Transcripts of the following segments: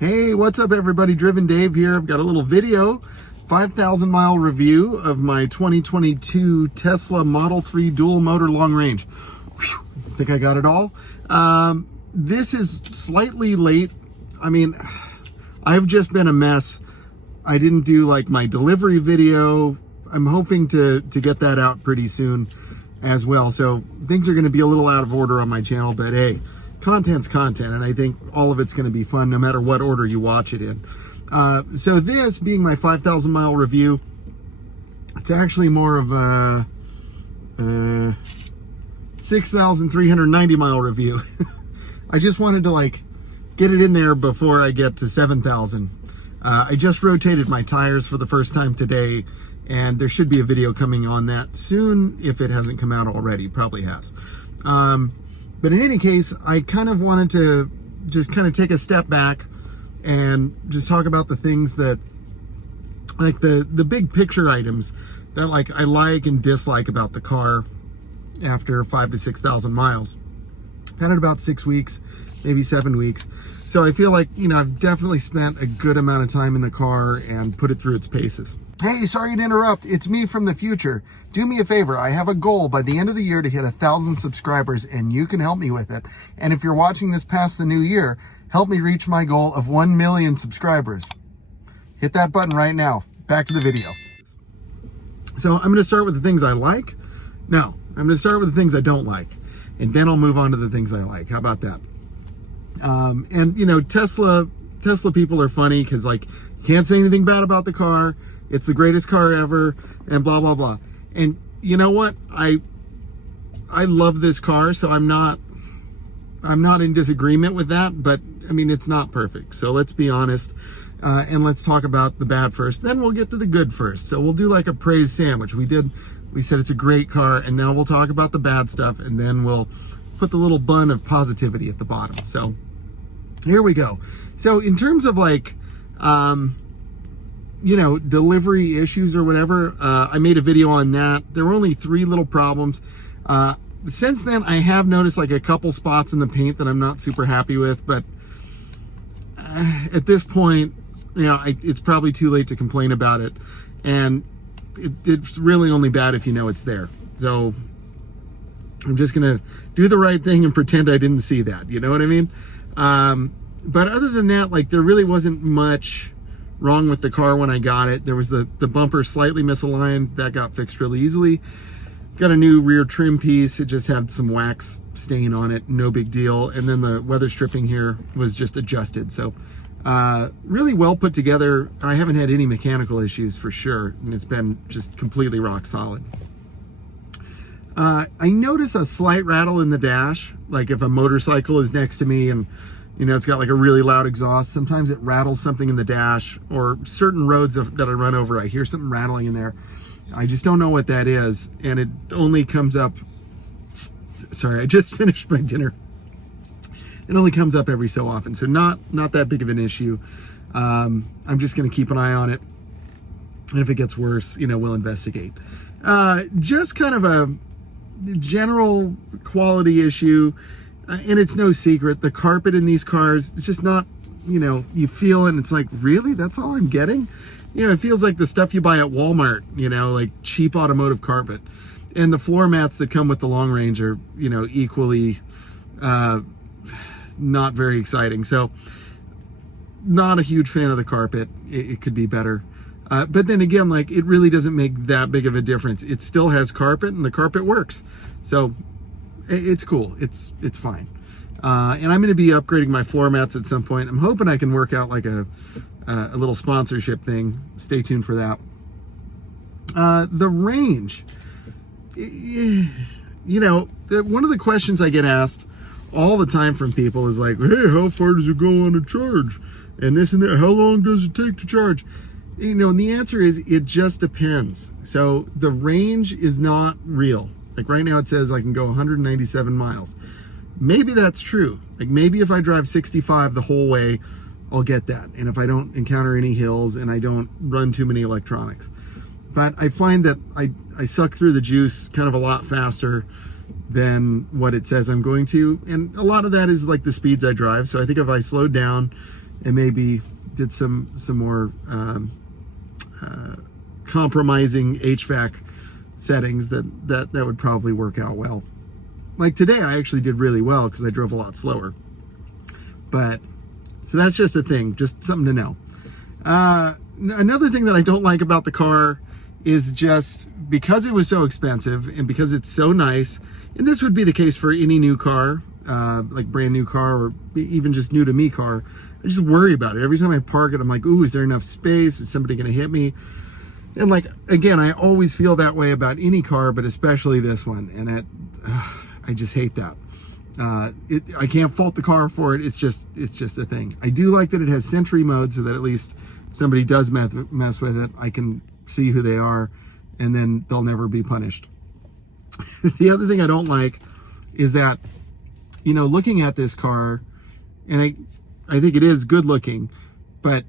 Hey, what's up everybody? Driven Dave here. I've got a little video, 5,000 mile review of my 2022 Tesla Model 3 dual motor long range. Whew, I think I got it all. This is slightly late. I mean, I've just been a mess. I didn't do like my delivery video. I'm hoping to get that out pretty soon as well. So things are going to be a little out of order on my channel, but hey, content's content, and I think all of it's going to be fun no matter what order you watch it in. So this being my 5,000 mile review, it's actually more of a 6,390 mile review. I just wanted to like get it in there before I get to 7,000. I just rotated my tires for the first time today, and there should be a video coming on that soon if it hasn't come out already. Probably has. But in any case, I kind of wanted to just kind of take a step back and just talk about the things that, like the big picture items that like I like and dislike about the car after 5,000 to 6,000 miles. I've had it about 6 weeks, maybe 7 weeks. So I feel like, you know, I've definitely spent a good amount of time in the car and put it through its paces. Hey, sorry to interrupt. It's me from the future. Do me a favor. I have a goal by the end of the year to hit 1,000 subscribers, and you can help me with it. And if you're watching this past the new year, help me reach my goal of 1 million subscribers. Hit that button right now. Back to the video. So I'm going to start with the things I like. No, I'm going to start with the things I don't like, and then I'll move on to the things I like. How about that? And you know, Tesla people are funny because like you can't say anything bad about the car. It's the greatest car ever, and blah blah blah. And you know what? I love this car, so I'm not in disagreement with that. But I mean, it's not perfect. So let's be honest, and let's talk about the bad first. Then we'll get to the good first. So we'll do like a praise sandwich. We said it's a great car, and now we'll talk about the bad stuff, and then we'll put the little bun of positivity at the bottom. So here we go. So in terms of like, you know, delivery issues or whatever, I made a video on that. There were only 3 little problems. Since then, I have noticed like a couple spots in the paint that I'm not super happy with, but at this point, you know, it's probably too late to complain about it. And it's really only bad if you know it's there. So I'm just gonna do the right thing and pretend I didn't see that. You know what I mean? But other than that, like there really wasn't much wrong with the car when I got it. There was the bumper slightly misaligned. That got fixed really easily. Got a new rear trim piece. It just had some wax stain on it. No big deal. And then the weather stripping here was just adjusted. So really well put together. I haven't had any mechanical issues for sure. And it's been just completely rock solid. I notice a slight rattle in the dash, like if a motorcycle is next to me and, you know, it's got like a really loud exhaust. Sometimes it rattles something in the dash, or certain roads that I run over, I hear something rattling in there. I just don't know what that is. And it only comes up, sorry, I just finished my dinner. It only comes up every so often. So not that big of an issue. I'm just going to keep an eye on it. And if it gets worse, you know, we'll investigate. Just kind of a general quality issue, and it's no secret, the carpet in these cars, it's just not, you know, you feel it and it's like, really, that's all I'm getting? You know, it feels like the stuff you buy at Walmart, you know, like cheap automotive carpet. And the floor mats that come with the long range are, you know, equally not very exciting. So not a huge fan of the carpet. It could be better. But then again, like it really doesn't make that big of a difference. It still has carpet and the carpet works. So it's cool. It's fine. And I'm going to be upgrading my floor mats at some point. I'm hoping I can work out like a little sponsorship thing. Stay tuned for that. The range, you know, one of the questions I get asked all the time from people is like, hey, how far does it go on a charge? And this and that, how long does it take to charge? You know, and the answer is it just depends. So the range is not real. Like right now it says I can go 197 miles. Maybe that's true. Like maybe if I drive 65 the whole way, I'll get that. And if I don't encounter any hills and I don't run too many electronics. But I find that I suck through the juice kind of a lot faster than what it says I'm going to. And a lot of that is like the speeds I drive. So I think if I slowed down and maybe did some more compromising HVAC settings, that would probably work out well. Like today, I actually did really well because I drove a lot slower. But so that's just a thing, just something to know. Another thing that I don't like about the car is just because it was so expensive and because it's so nice, and this would be the case for any new car, like brand new car or even just new to me car, I just worry about it. Every time I park it, I'm like, ooh, is there enough space? Is somebody gonna hit me? And like, again, I always feel that way about any car, but especially this one. And I just hate that. I can't fault the car for it. It's just a thing. I do like that it has Sentry mode, so that at least if somebody does mess with it, I can see who they are, and then they'll never be punished. The other thing I don't like is that, you know, looking at this car, and I think it is good looking, but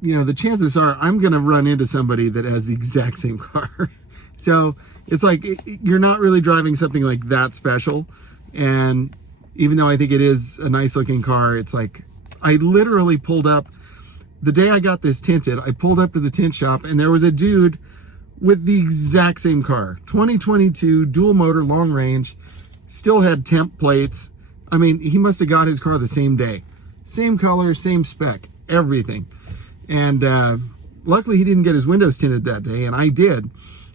you know, the chances are I'm gonna run into somebody that has the exact same car. So it's like, you're not really driving something like that special. And even though I think it is a nice looking car, it's like, I literally pulled up, the day I got this tinted, I pulled up to the tint shop and there was a dude with the exact same car, 2022 dual motor long range, still had temp plates. I mean, he must have got his car the same day, same color, same spec, everything. And luckily he didn't get his windows tinted that day, and I did.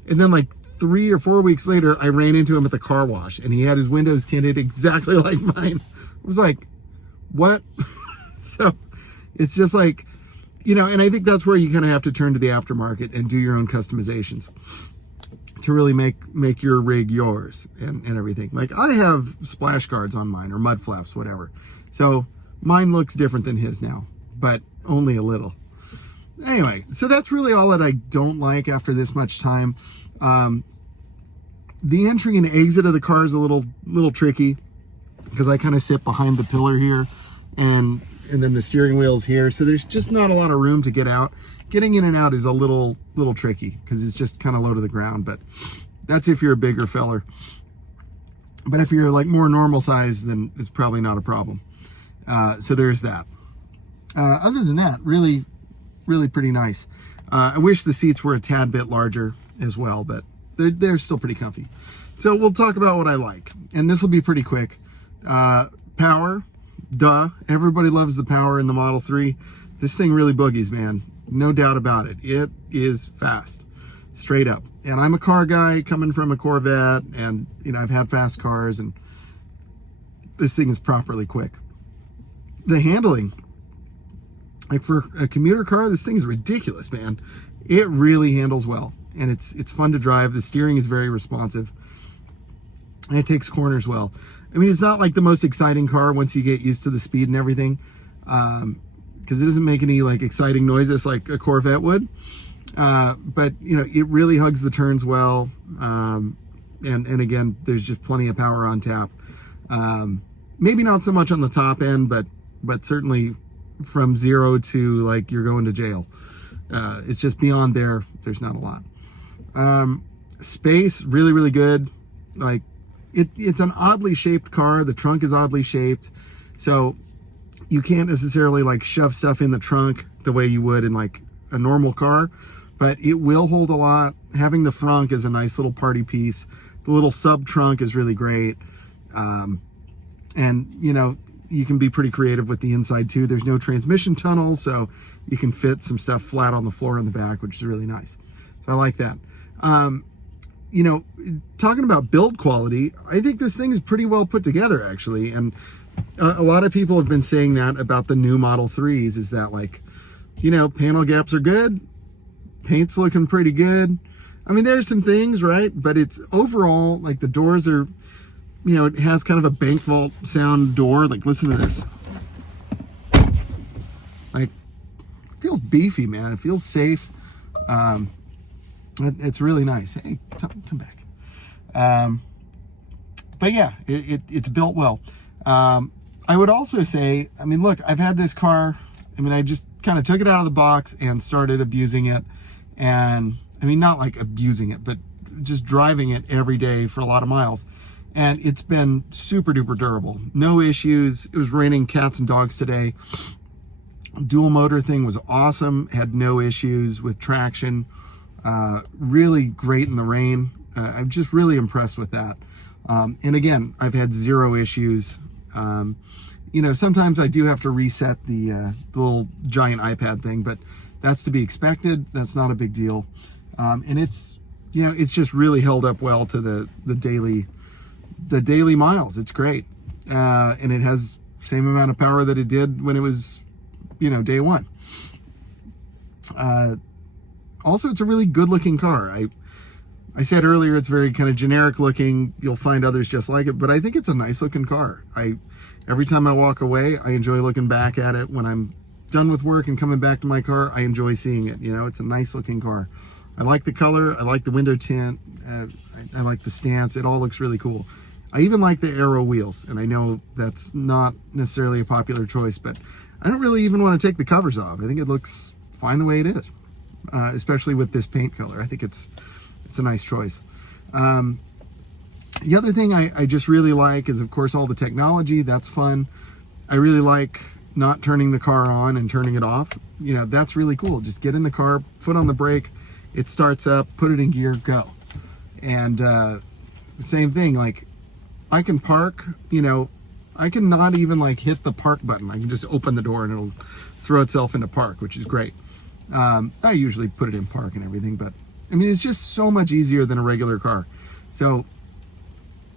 And then like 3 or 4 weeks later, I ran into him at the car wash and he had his windows tinted exactly like mine. I was like, what? So it's just like, you know, and I think that's where you kind of have to turn to the aftermarket and do your own customizations to really make your rig yours and everything. Like I have splash guards on mine, or mud flaps, whatever. So mine looks different than his now, but only a little. Anyway, so that's really all that I don't like after this much time. The entry and exit of the car is a little tricky because I kind of sit behind the pillar here, and then the steering wheel's here, so there's just not a lot of room to get out. Getting in and out is a little tricky because it's just kind of low to the ground, but that's if you're a bigger feller. But if you're like more normal size, then it's probably not a problem. So there's that. Other than that, really pretty nice. I wish the seats were a tad bit larger as well, but they're still pretty comfy. So we'll talk about what I like, and this will be pretty quick. Power, duh. Everybody loves the power in the Model 3. This thing really boogies, man. No doubt about it. It is fast, straight up. And I'm a car guy coming from a Corvette, and you know, I've had fast cars, and this thing is properly quick. The handling, like for a commuter car, this thing is ridiculous, man. It really handles well, and it's fun to drive. The steering is very responsive, and it takes corners well. I mean, it's not like the most exciting car once you get used to the speed and everything, because it doesn't make any like exciting noises like a Corvette would. But you know, it really hugs the turns well, and again, there's just plenty of power on tap. Maybe not so much on the top end, but certainly from 0 to like you're going to jail. It's just beyond there. There's not a lot. Space, really good. Like it's an oddly shaped car. The trunk is oddly shaped, so you can't necessarily like shove stuff in the trunk the way you would in like a normal car, but it will hold a lot. Having the frunk is a nice little party piece. The little sub trunk is really great. And you know, you can be pretty creative with the inside too. There's no transmission tunnel, so you can fit some stuff flat on the floor in the back, which is really nice. So I like that. You know, talking about build quality, I think this thing is pretty well put together actually. And a lot of people have been saying that about the new Model 3s, is that like, you know, panel gaps are good, paint's looking pretty good. I mean, there's some things, right? But it's overall, like the doors are, you know, it has kind of a bank vault sound door. Like, listen to this. Like, it feels beefy, man. It feels safe. It's really nice. Hey, come back. But yeah, it's built well. I would also say, I mean, look, I've had this car. I mean, I just kind of took it out of the box and started abusing it. And I mean, not like abusing it, but just driving it every day for a lot of miles. And it's been super duper durable. No issues. It was raining cats and dogs today. Dual motor thing was awesome, had no issues with traction, really great in the rain. I'm just really impressed with that. And again, I've had zero issues. You know, sometimes I do have to reset the little giant iPad thing, but that's to be expected. That's not a big deal. And it's, you know, it's just really held up well to the daily miles. It's great. And it has same amount of power that it did when it was, you know, day one. Also, it's a really good looking car. I said earlier, it's very kind of generic looking. You'll find others just like it, but I think it's a nice looking car. Every time I walk away, I enjoy looking back at it. When I'm done with work and coming back to my car, I enjoy seeing it. You know, it's a nice looking car. I like the color. I like the window tint. I like the stance. It all looks really cool. I even like the Aero wheels, and I know that's not necessarily a popular choice, but I don't really even want to take the covers off. I think it looks fine the way it is, especially with this paint color. I think it's a nice choice. The other thing I just really like is, of course, all the technology. That's fun. I really like not turning the car on and turning it off. You know, that's really cool. Just get in the car, foot on the brake, it starts up, put it in gear, go. And same thing, like I can park, you know, I can not even like hit the park button. I can just open the door and it'll throw itself into park, which is great. I usually put it in park and everything, but I mean, it's just so much easier than a regular car. So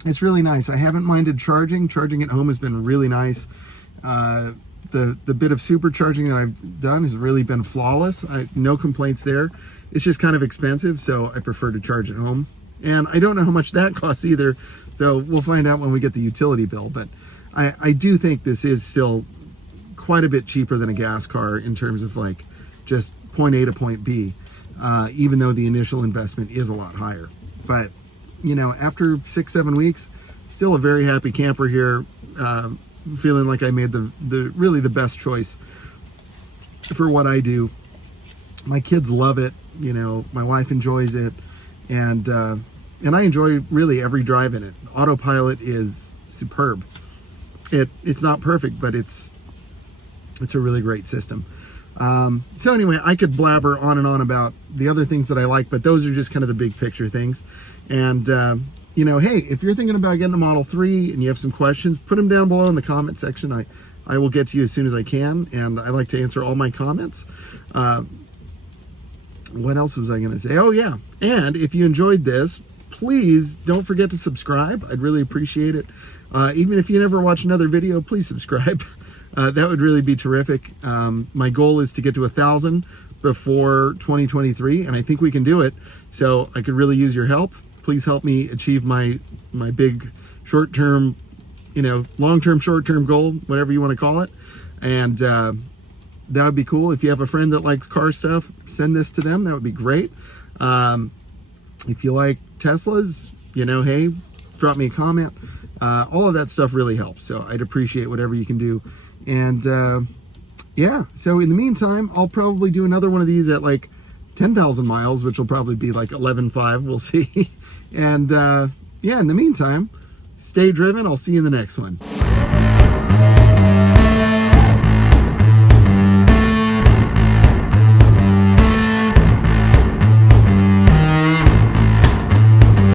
it's really nice. I haven't minded charging. Charging at home has been really nice. The bit of supercharging that I've done has really been flawless. No complaints there. It's just kind of expensive, so I prefer to charge at home. And I don't know how much that costs either, so we'll find out when we get the utility bill. But I do think this is still quite a bit cheaper than a gas car in terms of like just point A to point B, even though the initial investment is a lot higher. But you know, after 6-7 weeks, still a very happy camper here, feeling like I made the really the best choice for what I do. My kids love it, you know, my wife enjoys it, and I enjoy really every drive in it. Autopilot is superb. It's not perfect, but it's a really great system. So anyway, I could blabber on and on about the other things that I like, but those are just kind of the big picture things. And, you know, hey, if you're thinking about getting the Model 3 and you have some questions, put them down below in the comment section. I will get to you as soon as I can, and I like to answer all my comments. What else was I going to say? Oh, yeah. And if you enjoyed this, please don't forget to subscribe. I'd really appreciate it. Even if you never watch another video, please subscribe. That would really be terrific. My goal is to get to 1,000 before 2023, and I think we can do it. So I could really use your help. Please help me achieve my big short-term, you know, long-term, short-term goal, whatever you want to call it. And that would be cool. If you have a friend that likes car stuff, send this to them. That would be great. If you like Teslas, you know, hey, drop me a comment. All of that stuff really helps. So I'd appreciate whatever you can do. And yeah, so in the meantime, I'll probably do another one of these at like 10,000 miles, which will probably be like 11.5. We'll see. And yeah, in the meantime, stay driven. I'll see you in the next one.